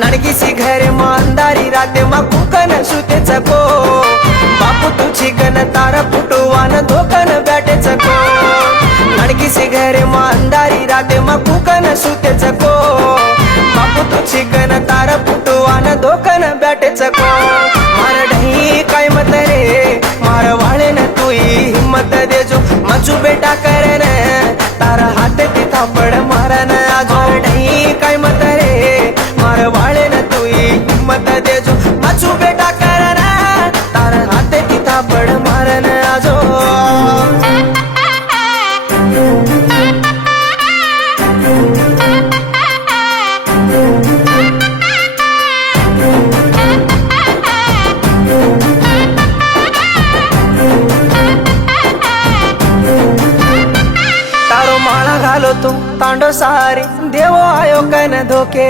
नडगीसी घरे मांदारी राते मा कुकन सुते चको बापू तू चिकन तारा फुटवान धोकन बॅटे चको नडगीसी घरे मांदारी राते मा कुकन सुते चको बापू तू चिकन तारा फुटवान धोकन बॅटे चको मार ढई काय मत रे मार वाळे न तू हिम्मत देजो मजू बेटा करन तारा हात ती थापड मारन आजो ढई काय मत रे मार वाळे न तू हिम्मत देजो मजू बेटा करन तारा हात ती थापड मारन आजो तारो माळा घालो तू तांडो सारी देवो आयो कन धोके